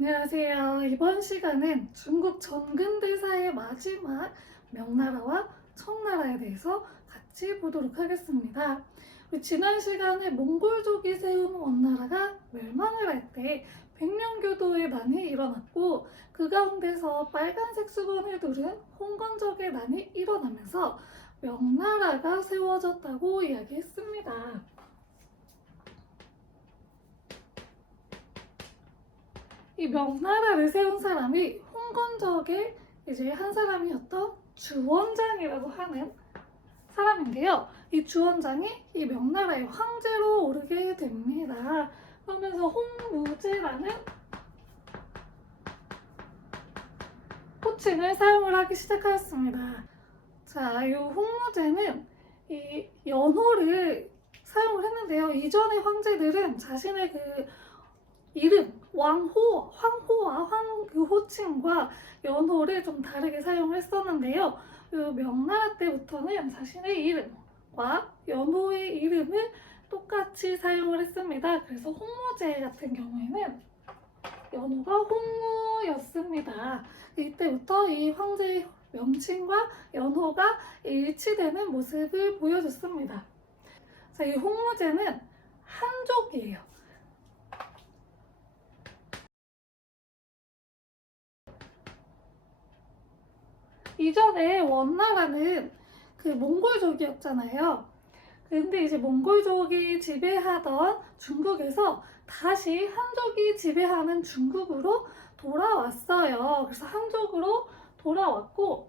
안녕하세요. 이번 시간은 중국 전근대사의 마지막 명나라와 청나라에 대해서 같이 보도록 하겠습니다. 우리 지난 시간에 몽골족이 세운 원나라가 멸망을 할 때 백령교도의 난이 일어났고 그 가운데서 빨간색 수건을 두른 홍건적의 난이 일어나면서 명나라가 세워졌다고 이야기했습니다. 이 명나라를 세운 사람이 홍건적의 이제 한 사람이었던 주원장이라고 하는 사람인데요. 이 주원장이 이 명나라의 황제로 오르게 됩니다. 그러면서 홍무제라는 호칭을 사용을 하기 시작하였습니다. 자, 이 홍무제는 이 연호를 사용을 했는데요. 이전의 황제들은 자신의 그 이름, 황호와 그 호칭과 연호를 좀 다르게 사용을 했었는데요. 명나라 때부터는 자신의 이름과 연호의 이름을 똑같이 사용을 했습니다. 그래서 홍무제 같은 경우에는 연호가 홍무였습니다. 이때부터 이 황제의 명칭과 연호가 일치되는 모습을 보여줬습니다. 자, 이 홍무제는 한족이에요. 이전에 원나라는 그 몽골족이었잖아요. 근데 이제 몽골족이 지배하던 중국에서 다시 한족이 지배하는 중국으로 돌아왔어요. 그래서 한족으로 돌아왔고,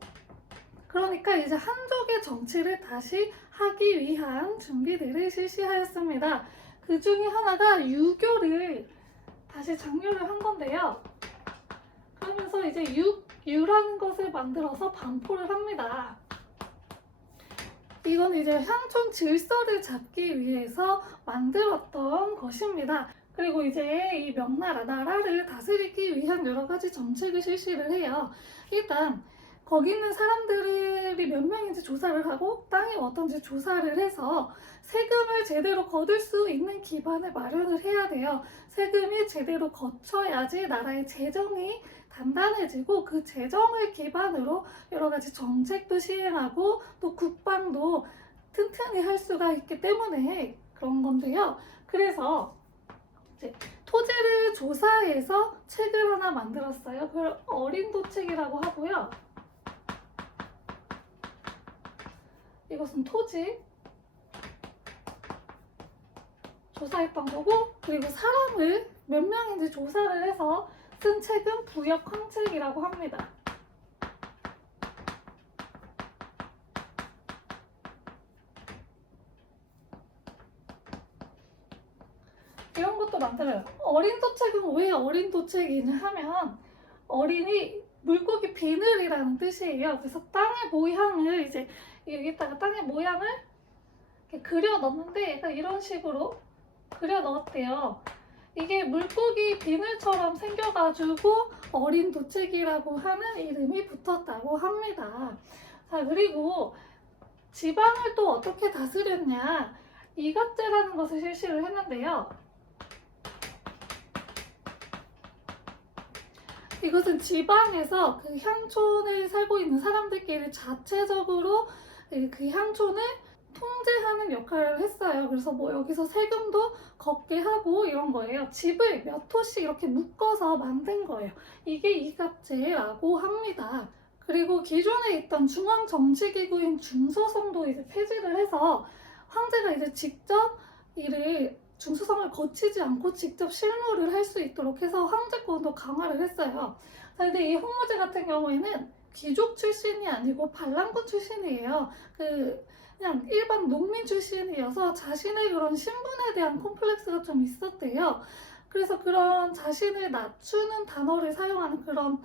그러니까 이제 한족의 정치를 다시 하기 위한 준비들을 실시하였습니다. 그 중에 하나가 유교를 다시 장려를 한 건데요. 그러면서 이제 유라는 것을 만들어서 반포를 합니다. 이건 이제 향촌 질서를 잡기 위해서 만들었던 것입니다. 그리고 이제 이 명나라, 나라를 다스리기 위한 여러 가지 정책을 실시를 해요. 일단 거기 있는 사람들이 몇 명인지 조사를 하고 땅이 어떤지 조사를 해서 세금을 제대로 거둘 수 있는 기반을 마련을 해야 돼요. 세금이 제대로 거쳐야지 나라의 재정이 단단해지고 그 재정을 기반으로 여러 가지 정책도 시행하고 또 국방도 튼튼히 할 수가 있기 때문에 그런 건데요. 그래서 이제 토지를 조사해서 책을 하나 만들었어요. 그걸 어린도책이라고 하고요. 이것은 토지 조사했던 거고, 그리고 사람을 몇 명인지 조사를 해서 쓴 책은 부역황책이라고 합니다. 이런 것도 만들어요. 어린도책은 왜 어린도책이냐 하면 어린이 물고기 비늘이라는 뜻이에요. 그래서 땅의 모양을 이제 여기다가 땅의 모양을 이렇게 그려 넣는데 약간 이런 식으로 그려 넣었대요. 이게 물고기 비늘처럼 생겨가지고 어린도책이라고 하는 이름이 붙었다고 합니다. 자, 그리고 지방을 또 어떻게 다스렸냐, 이갑제라는 것을 실시를 했는데요. 이것은 지방에서 그 향촌에 살고 있는 사람들끼리 자체적으로 그 향촌을 통제하는 역할을 했어요. 그래서 뭐 여기서 세금도 걷게 하고 이런 거예요. 집을 몇 호씩 이렇게 묶어서 만든 거예요. 이게 이갑제라고 합니다. 그리고 기존에 있던 중앙정치기구인 중서성도 이제 폐지를 해서 황제가 이제 직접 일을 중수성을 거치지 않고 직접 실무를 할 수 있도록 해서 황제권도 강화를 했어요. 근데 이 홍무제 같은 경우에는 귀족 출신이 아니고 반란군 출신이에요. 그냥 일반 농민 출신이어서 자신의 그런 신분에 대한 콤플렉스가 좀 있었대요. 그래서 그런 자신을 낮추는 단어를 사용하는 그런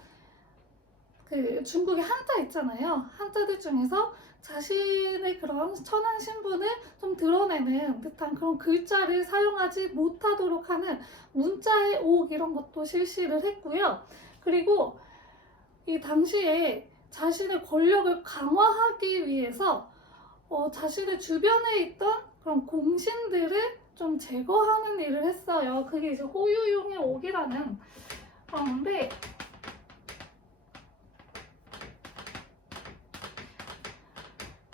그 중국의 한자 있잖아요. 한자들 중에서 자신의 그런 천한 신분을 좀 드러내는 듯한 그런 글자를 사용하지 못하도록 하는 문자의 옥 이런 것도 실시를 했고요. 그리고 이 당시에 자신의 권력을 강화하기 위해서 자신의 주변에 있던 그런 공신들을 좀 제거하는 일을 했어요. 그게 이제 호유용의 옥이라는 그런데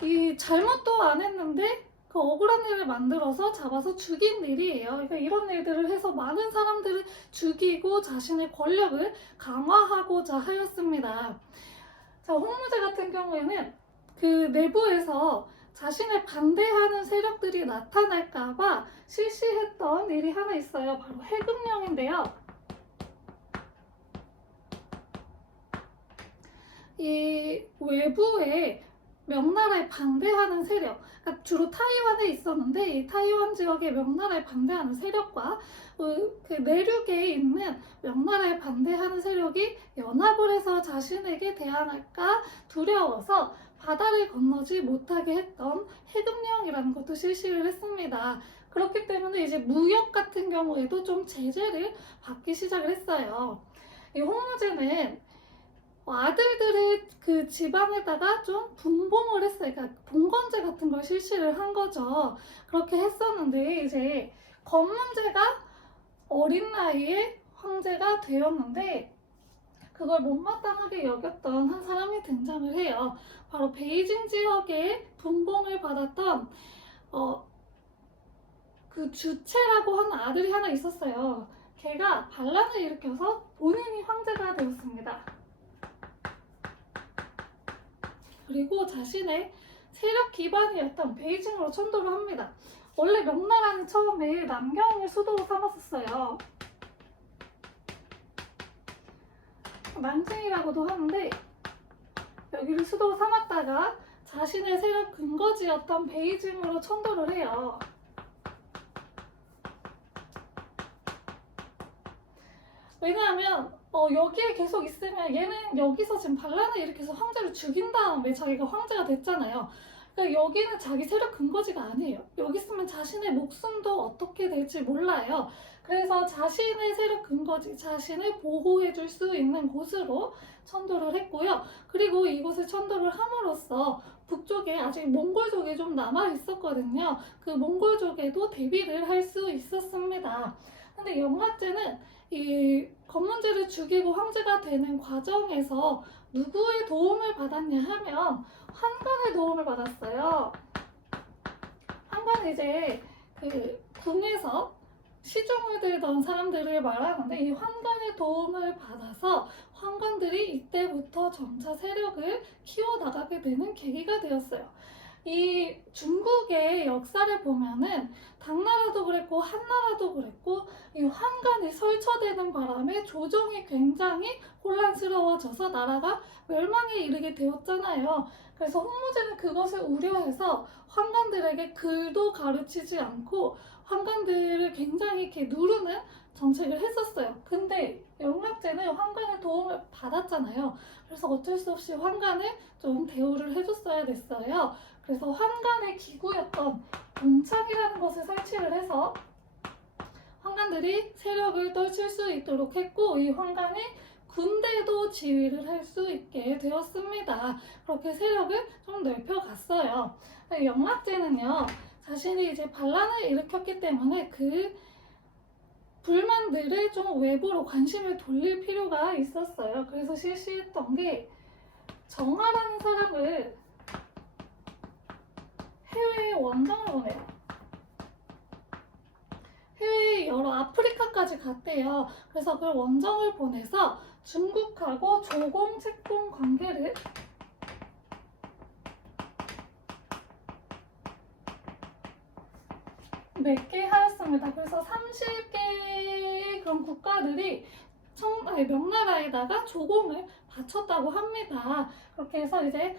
이 잘못도 안 했는데 그 억울한 일을 만들어서 잡아서 죽인 일이에요. 그러니까 이런 일들을 해서 많은 사람들을 죽이고 자신의 권력을 강화하고자 하였습니다. 자, 홍무제 같은 경우에는 그 내부에서 자신을 반대하는 세력들이 나타날까봐 실시했던 일이 하나 있어요. 바로 해금령인데요. 이 외부에 명나라에 반대하는 세력, 그러니까 주로 타이완에 있었는데 이 타이완 지역의 명나라에 반대하는 세력과 그 내륙에 있는 명나라에 반대하는 세력이 연합을 해서 자신에게 대항할까 두려워서 바다를 건너지 못하게 했던 해금령이라는 것도 실시를 했습니다. 그렇기 때문에 이제 무역 같은 경우에도 좀 제재를 받기 시작을 했어요. 이 홍무제는 아들들을 그 지방에다가 좀 분봉을 했어요. 그러니까 봉건제 같은 걸 실시를 한 거죠. 그렇게 했었는데 이제 건문제가 어린 나이에 황제가 되었는데 그걸 못마땅하게 여겼던 한 사람이 등장을 해요. 바로 베이징 지역에 분봉을 받았던 그 주체라고 하는 아들이 하나 있었어요. 걔가 반란을 일으켜서 본인이 황제가 되었습니다. 그리고 자신의 세력 기반이었던 베이징으로 천도를 합니다. 원래 명나라는 처음에 남경을 수도로 삼았었어요. 난징이라고도 하는데 여기를 수도로 삼았다가 자신의 세력 근거지였던 베이징으로 천도를 해요. 왜냐하면 여기에 계속 있으면 얘는 여기서 지금 반란을 일으켜서 황제를 죽인 다음에 자기가 황제가 됐잖아요. 그러니까 여기는 자기 세력 근거지가 아니에요. 여기 있으면 자신의 목숨도 어떻게 될지 몰라요. 그래서 자신의 세력 근거지, 자신을 보호해줄 수 있는 곳으로 천도를 했고요. 그리고 이곳을 천도를 함으로써 북쪽에 아직 몽골족이 좀 남아 있었거든요. 그 몽골족에도 대비를 할 수 있었습니다. 근데 영락제는 이 건문제를 죽이고 황제가 되는 과정에서 누구의 도움을 받았냐 하면 환관의 도움을 받았어요. 환관은 이제 그 궁에서 시중을 들던 사람들을 말하는데 이 환관의 도움을 받아서 환관들이 이때부터 점차 세력을 키워나가게 되는 계기가 되었어요. 이 중국의 역사를 보면은 당나라도 그랬고 한나라도 그랬고 이 환관이 설쳐되는 바람에 조정이 굉장히 혼란스러워져서 나라가 멸망에 이르게 되었잖아요. 그래서 홍무제는 그것을 우려해서 환관들에게 글도 가르치지 않고 환관들을 굉장히 이렇게 누르는 정책을 했었어요. 근데 영락제는 환관의 도움을 받았잖아요. 그래서 어쩔 수 없이 환관을 좀 대우를 해줬어야 됐어요. 그래서 환관의 기구였던 동창이라는 것을 설치를 해서 환관들이 세력을 떨칠 수 있도록 했고 이 환관이 군대도 지휘를 할 수 있게 되었습니다. 그렇게 세력을 좀 넓혀갔어요. 영락제는요, 자신이 이제 반란을 일으켰기 때문에 그 불만들을 좀 외부로 관심을 돌릴 필요가 있었어요. 그래서 실시했던 게 정하라는 사람을 해외에 원정을 보내요. 해외 여러 아프리카까지 갔대요. 그래서 그 원정을 보내서 중국하고 조공, 책공 관계를 맺게 하였습니다. 그래서 30개의 그런 국가들이 명나라에다가 조공을 바쳤다고 합니다. 그렇게 해서 이제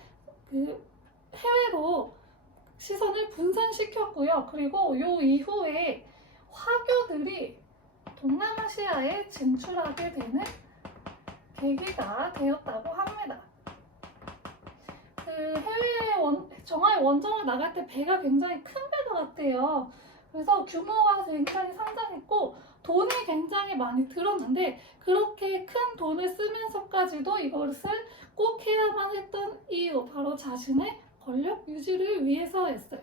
그 해외로 시선을 분산시켰고요. 그리고 요 이후에 화교들이 동남아시아에 진출하게 되는 계기가 되었다고 합니다. 그 해외에 정화에 원정을 나갈 때 배가 굉장히 큰 배가 갔대요. 그래서 규모가 굉장히 상당했고 돈이 굉장히 많이 들었는데 그렇게 큰 돈을 쓰면서까지도 이것을 꼭 해야만 했던 이유, 바로 자신의 권력 유지를 위해서였어요.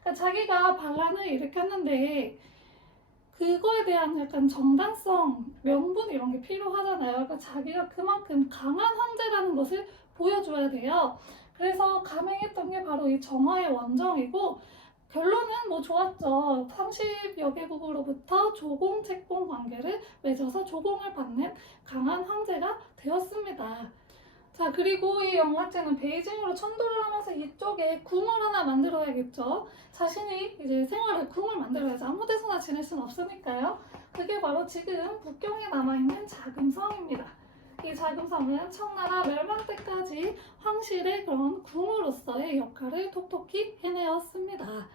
그러니까 자기가 반란을 일으켰는데 그 그거에 대한 약간 정당성, 명분 이런 게 필요하잖아요. 그러니까 자기가 그만큼 강한 황제라는 것을 보여줘야 돼요. 그래서 감행했던 게 바로 이 정화의 원정이고, 결론은 뭐 좋았죠. 30여 개국으로부터 조공, 책공 관계를 맺어서 조공을 받는 강한 황제가 되었습니다. 자, 그리고 이 영화제는 베이징으로 천도를 하면서 이쪽에 궁을 하나 만들어야겠죠. 자신이 이제 생활을 궁을 만들어야지 아무 데서나 지낼 수는 없으니까요. 그게 바로 지금 북경에 남아있는 자금성입니다. 이 자금성은 청나라 멸망 때까지 황실의 그런 궁으로서의 역할을 톡톡히 해내었습니다.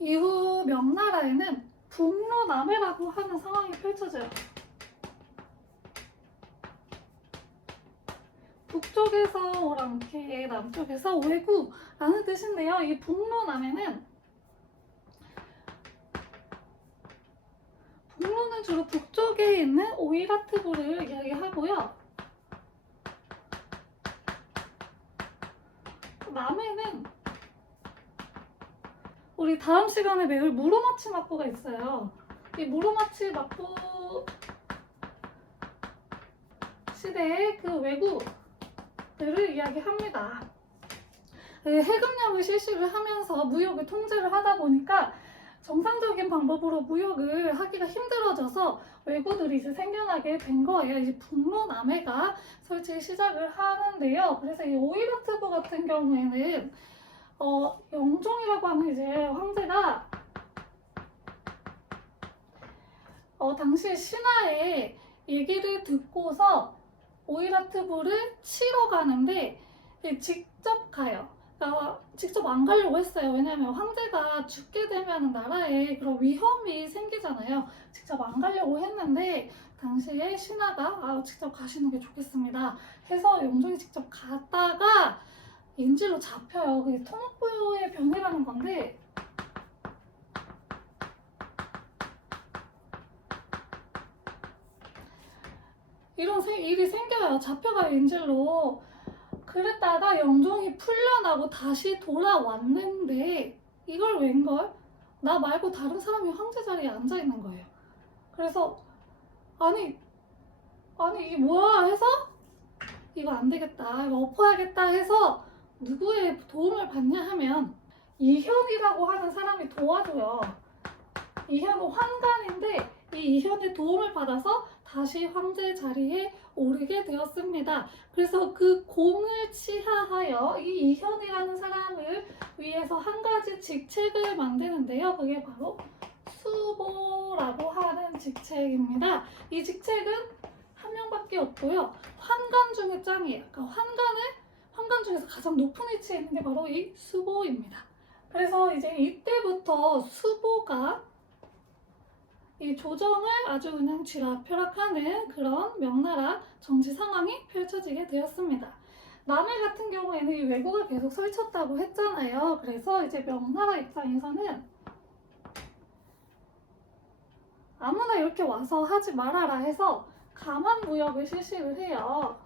이후 명나라에는 북로남해라고 하는 상황이 펼쳐져요. 북쪽에서 오랑캐, 남쪽에서 왜구라는 뜻인데요. 이 북로남해는 북로는 주로 북쪽에 있는 오이라트부를 이야기하고요. 남해는 우리 다음 시간에 배울 무로마치 막부가 있어요. 이 무로마치 막부 시대의 그 왜구들을 이야기합니다. 해금령을 실시를 하면서 무역을 통제를 하다 보니까 정상적인 방법으로 무역을 하기가 힘들어져서 왜구들이 이제 생겨나게 된 거예요. 이제 북로남해가 설치 시작을 하는데요. 그래서 이 오이라트부 같은 경우에는 영종이라고 하는 이제 황제가 당시 신하의 얘기를 듣고서 오이라트부를 치러 가는데 직접 가요. 그러니까 직접 안 가려고 했어요. 왜냐하면 황제가 죽게 되면 나라에 그런 위험이 생기잖아요. 직접 안 가려고 했는데 당시에 신하가 직접 가시는 게 좋겠습니다 해서 영종이 직접 갔다가 인질로 잡혀요. 그게 토목부의 변이라는 건데 이런 일이 생겨요. 잡혀가요, 인질로. 그랬다가 영종이 풀려나고 다시 돌아왔는데 이걸 웬걸? 나 말고 다른 사람이 황제 자리에 앉아있는 거예요. 그래서 아니 이게 뭐야 해서 이거 안 되겠다, 이거 엎어야겠다 해서 누구의 도움을 받냐 하면 이현이라고 하는 사람이 도와줘요. 이현은 환관인데 이 이현의 도움을 받아서 다시 황제 자리에 오르게 되었습니다. 그래서 그 공을 치하하여 이 이현이라는 사람을 위해서 한 가지 직책을 만드는데요. 그게 바로 수보라고 하는 직책입니다. 이 직책은 한 명밖에 없고요. 환관 중에 짱이에요. 그러니까 환관 중에서 가장 높은 위치에 있는 게 바로 이 수보입니다. 그래서 이제 이때부터 수보가 이 조정을 아주 그냥 쥐락펴락하는 그런 명나라 정치 상황이 펼쳐지게 되었습니다. 남해 같은 경우에는 이 왜구가 계속 설쳤다고 했잖아요. 그래서 이제 명나라 입장에서는 아무나 이렇게 와서 하지 말아라 해서 감합무역을 실시를 해요.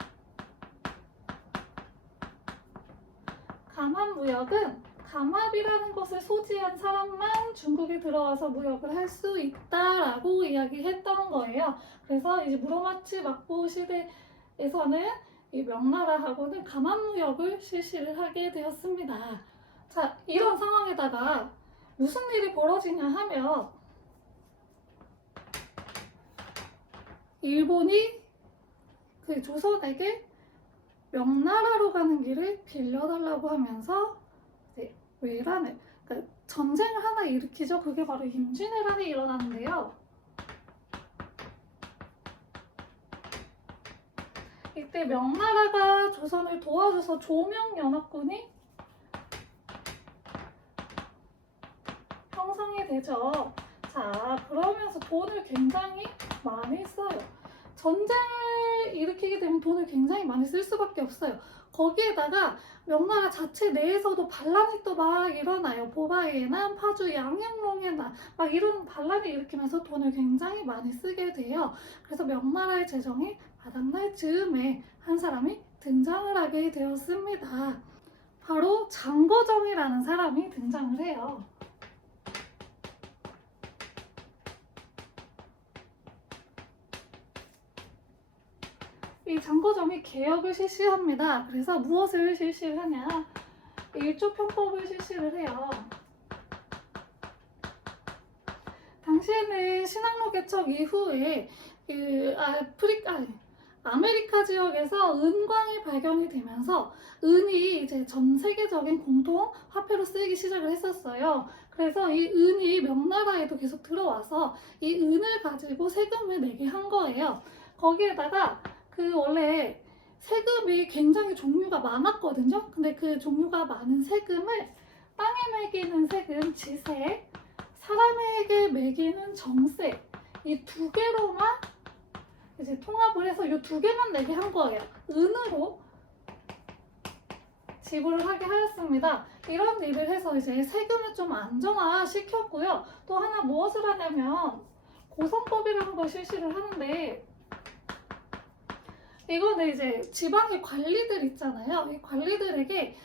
감합무역은 감합이라는 것을 소지한 사람만 중국에 들어와서 무역을 할 수 있다라고 이야기했던 거예요. 그래서 이제 무로마치 막부 시대에서는 이 명나라하고는 감합무역을 실시를 하게 되었습니다. 자, 이런 상황에다가 무슨 일이 벌어지냐 하면 일본이 그 조선에게 명나라로 가는 길을 빌려달라고 하면서 외란을, 그러니까 전쟁을 하나 일으키죠. 그게 바로 임진왜란이 일어나는데요. 이때 명나라가 조선을 도와줘서 조명연합군이 형성이 되죠. 자, 그러면서 돈을 굉장히 많이 써요. 전쟁을 일으키게 되면 돈을 굉장히 많이 쓸 수밖에 없어요. 거기에다가 명나라 자체 내에서도 반란이 또 막 일어나요. 보바이에나 파주 양양롱에나 막 이런 반란을 일으키면서 돈을 굉장히 많이 쓰게 돼요. 그래서 명나라의 재정이 바닥날 즈음에 한 사람이 등장을 하게 되었습니다. 바로 장거정이라는 사람이 등장을 해요. 이 장거정이 개혁을 실시합니다. 그래서 무엇을 실시를 하냐? 일조편법을 실시를 해요. 당시에는 신항로 개척 이후에 아메리카 지역에서 은광이 발견이 되면서 은이 이제 전 세계적인 공통 화폐로 쓰이기 시작을 했었어요. 그래서 이 은이 명나라에도 계속 들어와서 이 은을 가지고 세금을 내게 한 거예요. 거기에다가 그 원래 세금이 굉장히 종류가 많았거든요. 근데 그 종류가 많은 세금을 땅에 매기는 세금, 지세, 사람에게 매기는 정세, 이 두 개로만 이제 통합을 해서 이 두 개만 내게 한 거예요. 은으로 지불을 하게 하였습니다. 이런 일을 해서 이제 세금을 좀 안정화 시켰고요. 또 하나 무엇을 하냐면 고성법이라는 걸 실시를 하는데, 이거는 이제 지방의 관리들 있잖아요. 이 관리들에게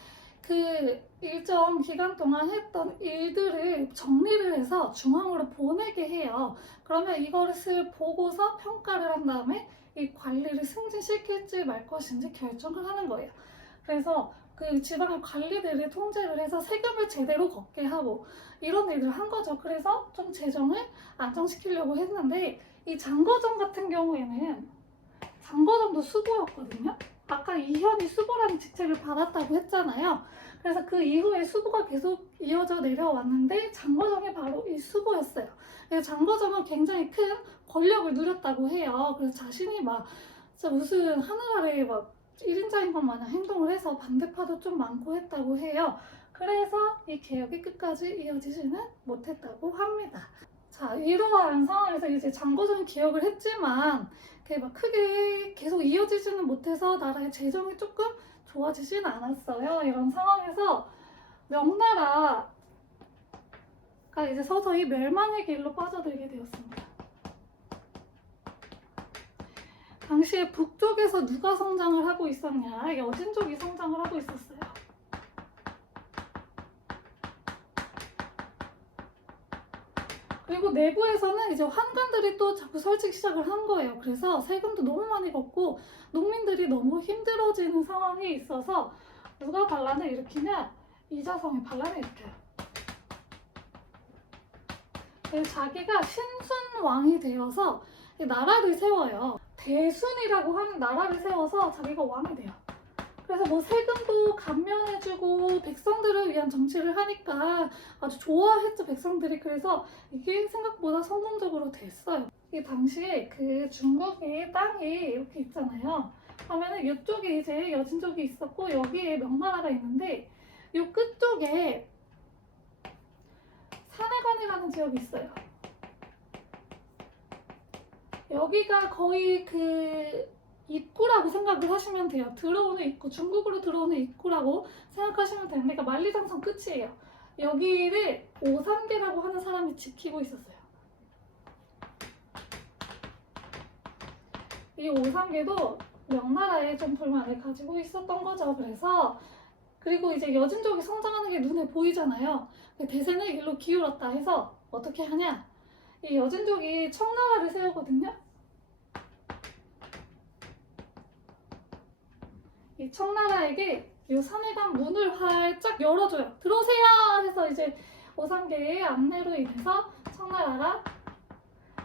그 일정 기간 동안 했던 일들을 정리를 해서 중앙으로 보내게 해요. 그러면 이것을 보고서 평가를 한 다음에 이 관리를 승진시킬지 말 것인지 결정을 하는 거예요. 그래서 그 지방의 관리들을 통제를 해서 세금을 제대로 걷게 하고 이런 일을 한 거죠. 그래서 좀 재정을 안정시키려고 했는데, 이 장거정 같은 경우에는 장거정도 수보였거든요. 아까 이현이 수보라는 직책을 받았다고 했잖아요. 그래서 그 이후에 수보가 계속 이어져 내려왔는데 장거정이 바로 이 수보였어요. 그래서 장거정은 굉장히 큰 권력을 누렸다고 해요. 그래서 자신이 막 진짜 무슨 하늘 아래에 막 1인자인 것 마냥 행동을 해서 반대파도 좀 많고 했다고 해요. 그래서 이 개혁이 끝까지 이어지지는 못했다고 합니다. 자, 이러한 상황에서 이제 장거정이 개혁을 했지만 그게 막 크게 계속 이어지지는 못해서 나라의 재정이 조금 좋아지진 않았어요. 이런 상황에서 명나라가 이제 서서히 멸망의 길로 빠져들게 되었습니다. 당시에 북쪽에서 누가 성장을 하고 있었냐? 여진족이 성장을 하고 있었어요. 그리고 내부에서는 이제 환관들이 또 자꾸 설치기 시작을 한 거예요. 그래서 세금도 너무 많이 걷고 농민들이 너무 힘들어지는 상황이 있어서 누가 반란을 일으키냐? 이자성이 반란을 일으켜요. 그래서 자기가 신순왕이 되어서 나라를 세워요. 대순이라고 하는 나라를 세워서 자기가 왕이 돼요. 그래서 뭐 세금도 감면해주고 백성들을 위한 정치를 하니까 아주 좋아했죠, 백성들이. 그래서 이게 생각보다 성공적으로 됐어요. 이 당시에 그 중국의 땅이 이렇게 있잖아요. 하면은 이쪽에 이제 여진족이 있었고 여기에 명나라가 있는데 이 끝쪽에 산해관이라는 지역이 있어요. 여기가 거의 그 입구라고 생각을 하시면 돼요. 들어오는 입구, 중국으로 들어오는 입구라고 생각하시면 되는데, 그러니까 만리장성 끝이에요. 여기를 오삼계라고 하는 사람이 지키고 있었어요. 이 오삼계도 명나라에 좀 불만을 가지고 있었던 거죠. 그리고 이제 여진족이 성장하는 게 눈에 보이잖아요. 대세는 일로 기울었다 해서 어떻게 하냐? 이 여진족이 청나라를 세우거든요. 이 청나라에게 이 산해관 문을 활짝 열어줘요. 들어오세요! 해서 이제 오삼계의 안내로 인해서 청나라가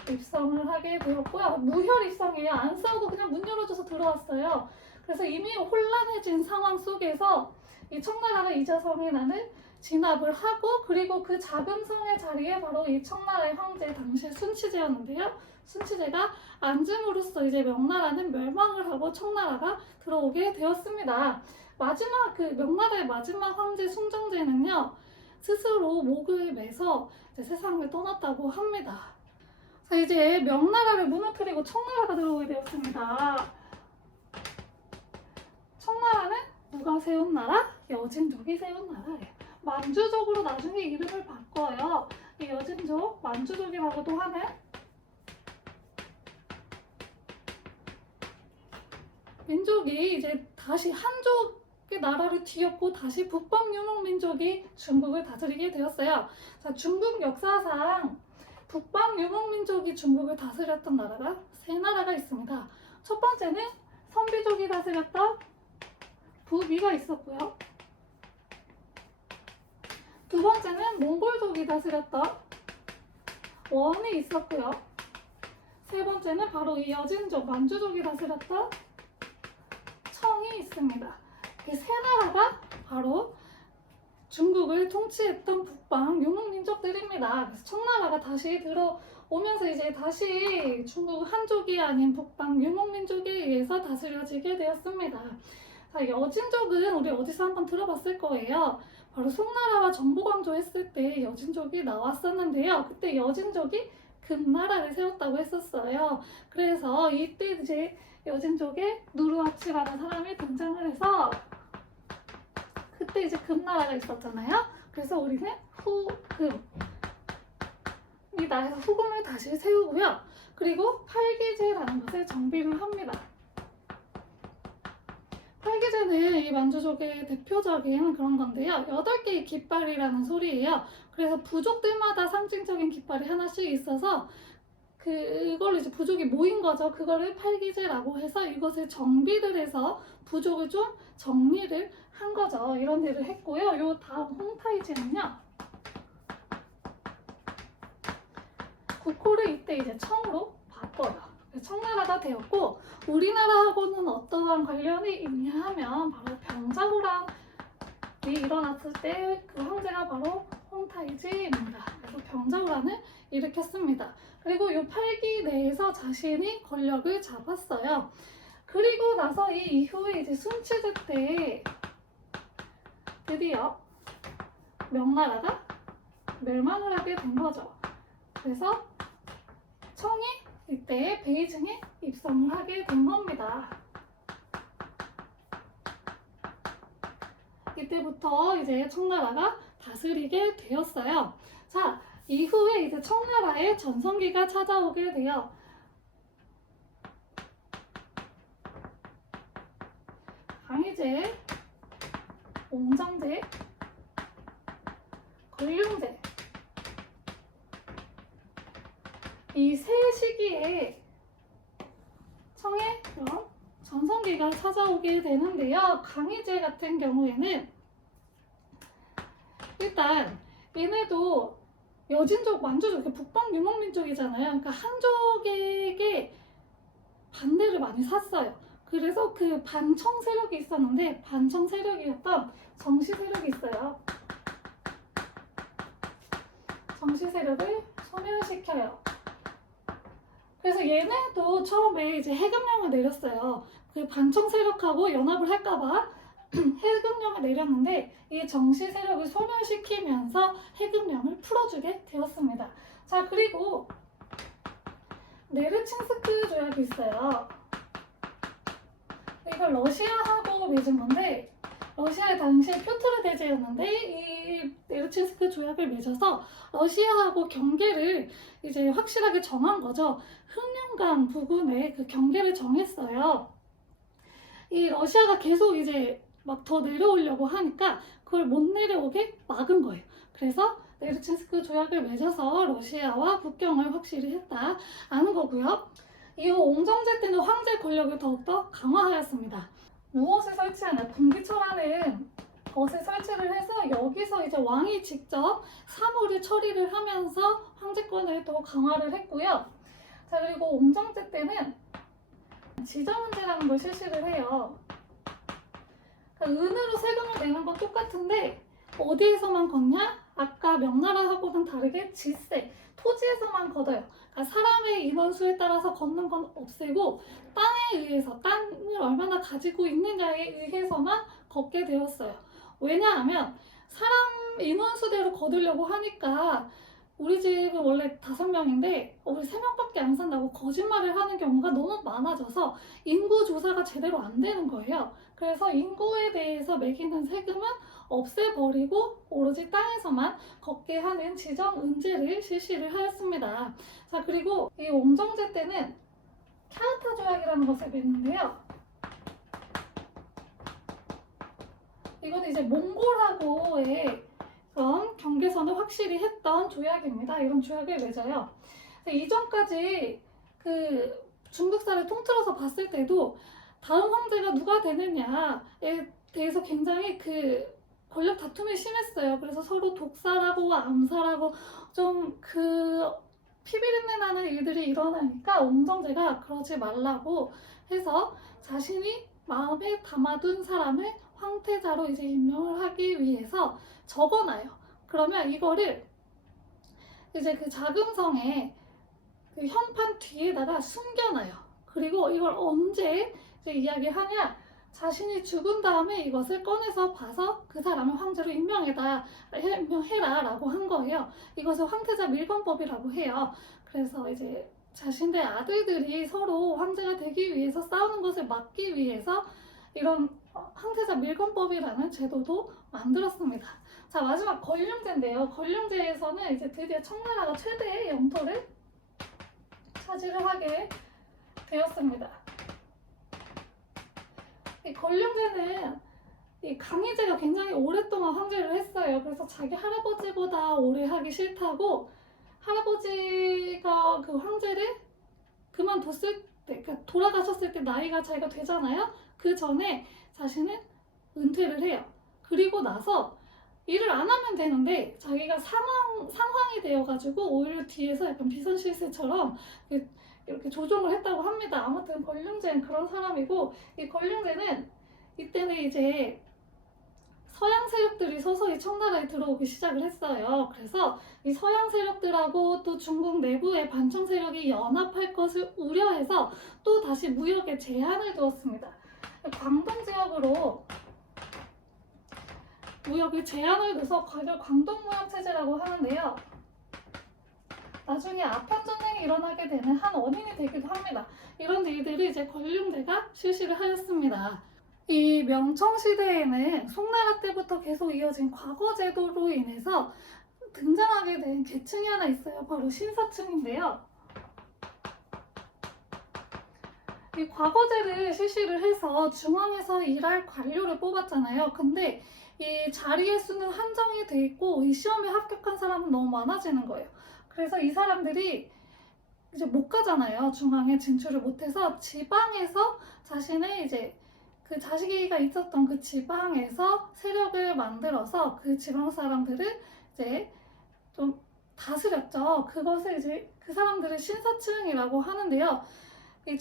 입성을 하게 되었고요. 무혈 입성이에요. 안 싸우고 그냥 문 열어줘서 들어왔어요. 그래서 이미 혼란해진 상황 속에서 이 청나라가 이자성의 난을 진압을 하고, 그리고 그 작은 성의 자리에 바로 이 청나라의 황제 당시에 순치제였는데요. 순치제가 앉음으로써 이제 명나라는 멸망을 하고 청나라가 들어오게 되었습니다. 명나라의 마지막 황제 순정제는요, 스스로 목을 매서 이제 세상을 떠났다고 합니다. 자, 이제 명나라를 무너뜨리고 청나라가 들어오게 되었습니다. 청나라는 누가 세운 나라? 여진족이 세운 나라예요. 만주족으로 나중에 이름을 바꿔요. 이 여진족, 만주족이라고도 하는 민족이 이제 다시 한족의 나라를 뒤엎고 다시 북방 유목민족이 중국을 다스리게 되었어요. 자, 중국 역사상 북방 유목민족이 중국을 다스렸던 나라가 세 나라가 있습니다. 첫 번째는 선비족이 다스렸던 부위가 있었고요. 두 번째는 몽골족이 다스렸던 원이 있었고요. 세 번째는 바로 이 여진족, 만주족이 다스렸던 청이 있습니다. 이 세 나라가 바로 중국을 통치했던 북방 유목민족들입니다. 그래서 청나라가 다시 들어오면서 이제 다시 중국 한족이 아닌 북방 유목민족에 의해서 다스려지게 되었습니다. 자, 여진족은 우리 어디서 한번 들어봤을 거예요. 바로 송나라와 정보광조 했을 때 여진족이 나왔었는데요. 그때 여진족이 금나라를 세웠다고 했었어요. 그래서 이때 이제 여진족에 누르하치라는 사람이 등장을 해서 그때 이제 금나라가 있었잖아요. 그래서 우리는 후금, 이 나라에서 후금을 다시 세우고요. 그리고 팔기제라는 것을 정비를 합니다. 팔기제는 이 만주족의 대표적인 그런 건데요. 8개의 깃발이라는 소리예요. 그래서 부족들마다 상징적인 깃발이 하나씩 있어서 그걸 이제 부족이 모인 거죠. 그거를 팔기제라고 해서 이것을 정비를 해서 부족을 좀 정리를 한 거죠. 이런 일을 했고요. 요 다음 홍타이지는요. 국호를 이때 이제 청으로 바꿔요. 청나라가 되었고 우리나라하고는 어떠한 관련이 있냐 하면 바로 병자호란이 일어났을 때 그 황제가 바로 홍타이지입니다. 그래서 병자호란을 일으켰습니다. 그리고 이 팔기 내에서 자신이 권력을 잡았어요. 그리고 나서 이 이후에 이제 순치제 때 드디어 명나라가 멸망을 하게 된 거죠. 그래서 청이 이때 베이징에 입성을 하게 된 겁니다. 이때부터 이제 청나라가 다스리게 되었어요. 자, 이후에 이제 청나라의 전성기가 찾아오게 돼요. 강희제, 옹정제, 걸륭제 이 세 시기에 청의 그런 전성기가 찾아오게 되는데요. 강희제 같은 경우에는 일단 얘네도 여진족, 만주족, 북방 유목민족이잖아요. 그러니까 한족에게 반대를 많이 샀어요. 그래서 그 반청 세력이 있었는데 반청 세력이었던 정시 세력이 있어요. 정시 세력을 소멸시켜요. 그래서 얘네도 처음에 이제 해금령을 내렸어요. 그 반청 세력하고 연합을 할까봐 해금령을 내렸는데 이 정시 세력을 소멸시키면서 해금령을 풀어주게 되었습니다. 자, 그리고 네르친스크 조약이 있어요. 이걸 러시아하고 맺은 건데 러시아의 당시에 표트르 대제였는데 이 네르친스크 조약을 맺어서 러시아하고 경계를 이제 확실하게 정한 거죠. 흑룡강 부근에 그 경계를 정했어요. 이 러시아가 계속 이제 막 더 내려오려고 하니까 그걸 못 내려오게 막은 거예요. 그래서 네르친스크 조약을 맺어서 러시아와 국경을 확실히 했다는 거고요. 이후 옹정제 때는 황제 권력을 더욱더 강화하였습니다. 무엇을 설치하냐? 분기철하는 것을 설치를 해서 여기서 이제 왕이 직접 사무를 처리를 하면서 황제권을 더 강화를 했고요. 자, 그리고 옹정제 때는 지정은제라는 걸 실시를 해요. 그러니까 은으로 세금을 내는 건 똑같은데 어디에서만 걷냐? 아까 명나라하고는 다르게 지세, 토지에서만 걷어요. 그러니까 사람의 인원수에 따라서 걷는 건 없애고 땅에 의해서, 땅을 얼마나 가지고 있느냐에 의해서만 걷게 되었어요. 왜냐하면 사람 인원수대로 걷으려고 하니까 우리 집은 원래 5명인데 우리 3명밖에 안 산다고 거짓말을 하는 경우가 너무 많아져서 인구 조사가 제대로 안 되는 거예요. 그래서 인구에 대해서 매기는 세금은 없애버리고 오로지 땅에서만 걷게 하는 지정은제를 실시를 하였습니다. 자, 그리고 이 옹정제 때는 캬르타 조약이라는 것을 맺는데요. 이건 이제 몽골하고의 그런 경계선을 확실히 했던 조약입니다. 이런 조약을 맺어요. 이전까지 그 중국사를 통틀어서 봤을 때도 다음 황제가 누가 되느냐에 대해서 굉장히 그 권력 다툼이 심했어요. 그래서 서로 독살하고 암살하고 좀 그 피비린내 나는 일들이 일어나니까 옹정제가 그러지 말라고 해서 자신이 마음에 담아둔 사람을 황태자로 이제 임명을 하기 위해서 적어놔요. 그러면 이거를 이제 그 자금성에 그 현판 뒤에다가 숨겨놔요. 그리고 이걸 언제 이제 이야기하냐? 자신이 죽은 다음에 이것을 꺼내서 봐서 그 사람을 황제로 임명해라 라고 한 거예요. 이것을 황태자 밀건법이라고 해요. 그래서 이제 자신의 아들들이 서로 황제가 되기 위해서 싸우는 것을 막기 위해서 이런 황태자 밀건법이라는 제도도 만들었습니다. 자, 마지막 권룡제인데요. 권룡제에서는 이제 드디어 청나라가 최대의 영토를 차지를 하게 되었습니다. 이 권룡제는 이 강희제가 굉장히 오랫동안 황제를 했어요. 그래서 자기 할아버지보다 오래 하기 싫다고 할아버지가 그 황제를 그만뒀을 때, 그러니까 돌아가셨을 때 나이가 자기가 되잖아요. 그 전에 자신은 은퇴를 해요. 그리고 나서 일을 안 하면 되는데 자기가 상황이 되어가지고 오히려 뒤에서 약간 비선실세처럼 이렇게 조종을 했다고 합니다. 아무튼 권룡제는 그런 사람이고, 이 권룡제는 이때는 이제 서양 세력들이 서서히 청나라에 들어오기 시작을 했어요. 그래서 이 서양 세력들하고 또 중국 내부의 반청 세력이 연합할 것을 우려해서 또 다시 무역에 제한을 두었습니다. 광동 지역으로 무역에 제한을 둬서 광동무역체제라고 하는데요. 나중에 아편전쟁이 일어나게 되는 한 원인이 되기도 합니다. 이런 일들이 이제 권룡제가 실시를 하였습니다. 이 명청시대에는 송나라 때부터 계속 이어진 과거제도로 인해서 등장하게 된 계층이 하나 있어요. 바로 신사층인데요. 이 과거제를 실시를 해서 중앙에서 일할 관료를 뽑았잖아요. 근데 이 자리의 수는 한정이 돼 있고 이 시험에 합격한 사람은 너무 많아지는 거예요. 그래서 이 사람들이 이제 못 가잖아요. 중앙에 진출을 못해서 지방에서 자신의 이제 그 자식이가 있었던 그 지방에서 세력을 만들어서 그 지방 사람들을 이제 좀 다스렸죠. 그것을 이제 그 사람들을 신사층이라고 하는데요. 이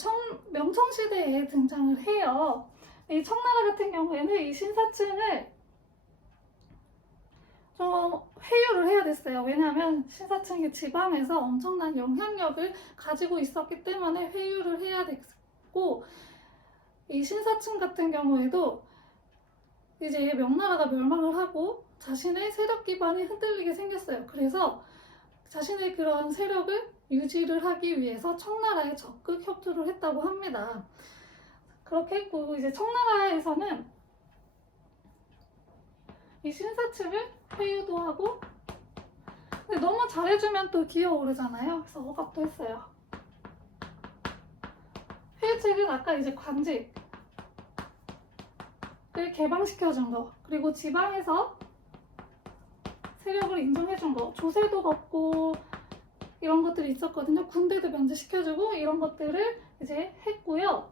명청시대에 등장을 해요. 이 청나라 같은 경우에는 이 신사층을 좀 회유를 해야 됐어요. 왜냐하면 신사층이 지방에서 엄청난 영향력을 가지고 있었기 때문에 회유를 해야 됐고, 이 신사층 같은 경우에도 이제 명나라가 멸망을 하고 자신의 세력 기반이 흔들리게 생겼어요. 그래서 자신의 그런 세력을 유지를 하기 위해서 청나라에 적극 협조를 했다고 합니다. 그렇게 했고, 이제 청나라에서는 이 신사층을 회유도 하고, 근데 너무 잘해주면 또 기어오르잖아요. 그래서 억압도 했어요. 회유책은 아까 이제 관직을 개방시켜준 거, 그리고 지방에서 세력을 인정해준 거, 조세도 걷고 이런 것들이 있었거든요. 군대도 면제시켜주고 이런 것들을 이제 했고요.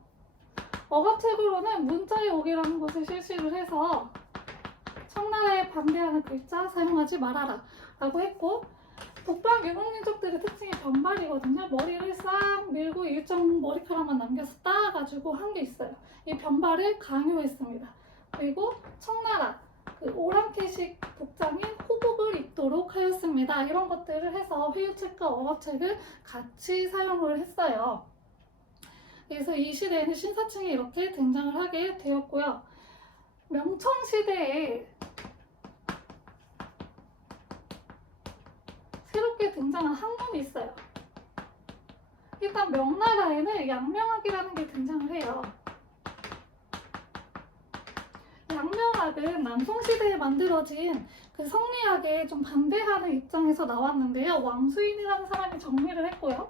억압책으로는 문자의 옥이라는 것을 실시를 해서 청나라에 반대하는 글자 사용하지 말아라 라고 했고, 북방 유목민족들의 특징이 변발이거든요. 머리를 싹 밀고 일정 머리카락만 남겨서 따가지고 한 게 있어요. 이 변발을 강요했습니다. 그리고 청나라 그 오랑캐식 복장인 호복을 입도록 하였습니다. 이런 것들을 해서 회유책과 억압책을 같이 사용을 했어요. 그래서 이 시대에는 신사층이 이렇게 등장을 하게 되었고요. 명청시대에 새롭게 등장한 학문이 있어요. 일단 명나라에는 양명학이라는 게 등장을 해요. 양명학은 남송시대에 만들어진 그 성리학에 좀 반대하는 입장에서 나왔는데요. 왕수인이라는 사람이 정리를 했고요.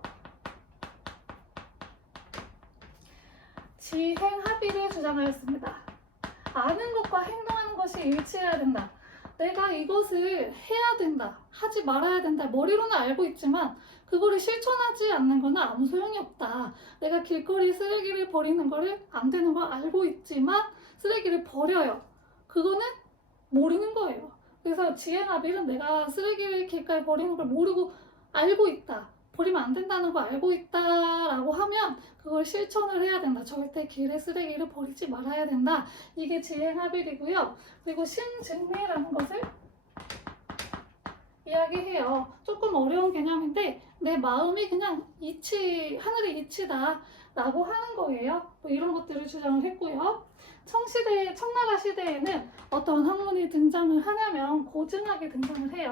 지행합의를 주장하였습니다. 아는 것과 행동하는 것이 일치해야 된다. 내가 이것을 해야 된다, 하지 말아야 된다, 머리로는 알고 있지만 그거를 실천하지 않는 거는 아무 소용이 없다. 내가 길거리 쓰레기를 버리는 거를 안 되는 걸 알고 있지만 쓰레기를 버려요. 그거는 모르는 거예요. 그래서 지혜나빌은 내가 쓰레기를 길가에 버리는 걸 모르고 알고 있다, 버리면 안 된다는 거 알고 있다라고 하면 그걸 실천을 해야 된다. 절대 길에 쓰레기를 버리지 말아야 된다. 이게 지혜나빌이고요. 그리고 신증리라는 것을 이야기해요. 조금 어려운 개념인데 내 마음이 그냥 하늘의 이치다 라고 하는 거예요. 뭐 이런 것들을 주장을 했고요. 청나라 시대에는 어떤 학문이 등장을 하냐면 고증학이 등장을 해요.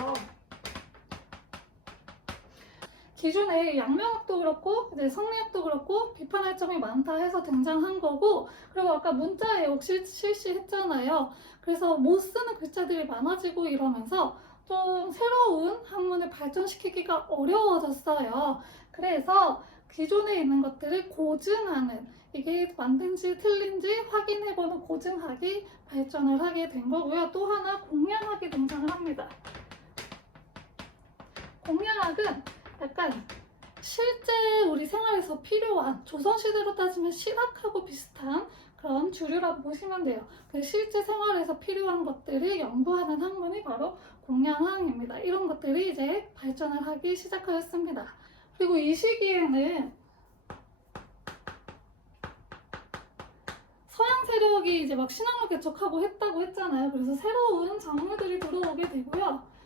기존에 양명학도 그렇고 이제 성리학도 그렇고 비판할 점이 많다 해서 등장한 거고, 그리고 아까 문자 애혹 실시했잖아요. 그래서 못 쓰는 글자들이 많아지고 이러면서 좀 새로운 학문을 발전시키기가 어려워졌어요. 그래서 기존에 있는 것들을 고증하는, 이게 맞는지 틀린지 확인해보는 고증학이 발전을 하게 된 거고요. 또 하나 공양학이 등장을 합니다. 공양학은 약간 실제 우리 생활에서 필요한, 조선시대로 따지면 실학하고 비슷한 그런 주류라고 보시면 돼요. 그 실제 생활에서 필요한 것들을 연구하는 학문이 바로 공양학입니다. 이런 것들이 이제 발전을 하기 시작하였습니다. 그리고 이 시기에는 서양 세력이 이제 막 신학을 개척하고 했다고 했잖아요. 그래서 새로운 장르들이 들어오게 되고요.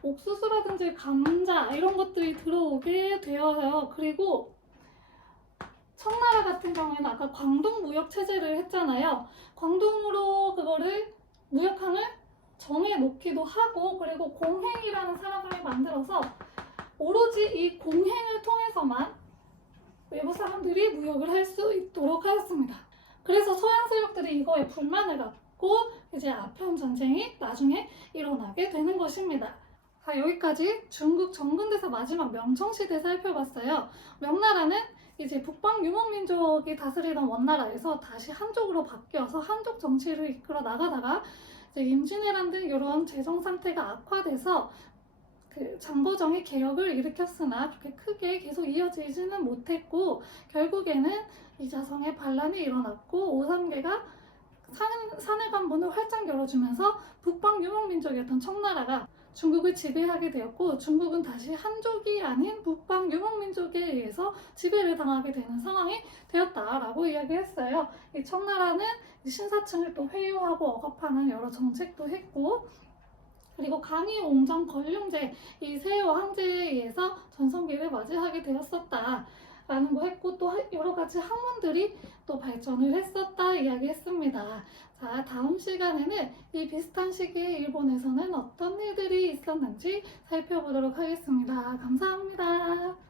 옥수수라든지 감자 이런 것들이 들어오게 되어요. 그리고 청나라 같은 경우에는 아까 광동 무역 체제를 했잖아요. 광동으로 그거를 무역항을 정해 놓기도 하고, 그리고 공행이라는 사람을 만들어서 오로지 이 공행을 통해서만 외부 사람들이 무역을 할 수 있도록 하였습니다. 그래서 서양 세력들이 이거에 불만을 갖고 이제 아편 전쟁이 나중에 일어나게 되는 것입니다. 자, 여기까지 중국 정근대사 마지막 명청시대 살펴봤어요. 명나라는 이제 북방 유목민족이 다스리던 원나라에서 다시 한족으로 바뀌어서 한족 정치를 이끌어 나가다가 이제 임진왜란 등 이런 재정 상태가 악화돼서 그 장거정이 개혁을 일으켰으나 그렇게 크게 계속 이어지지는 못했고, 결국에는 이자성의 반란이 일어났고 오삼계가 산해관문을 활짝 열어주면서 북방 유목민족이었던 청나라가 중국을 지배하게 되었고, 중국은 다시 한족이 아닌 북방 유목민족에 의해서 지배를 당하게 되는 상황이 되었다라고 이야기했어요. 이 청나라는 신사층을 또 회유하고 억압하는 여러 정책도 했고, 그리고 강희, 옹정, 걸륭제 이 세요 황제에 의해서 전성기를 맞이하게 되었었다 라는 거 했고, 또 여러 가지 학문들이 또 발전을 했었다 이야기했습니다. 자, 다음 시간에는 이 비슷한 시기에 일본에서는 어떤 일들이 있었는지 살펴보도록 하겠습니다. 감사합니다.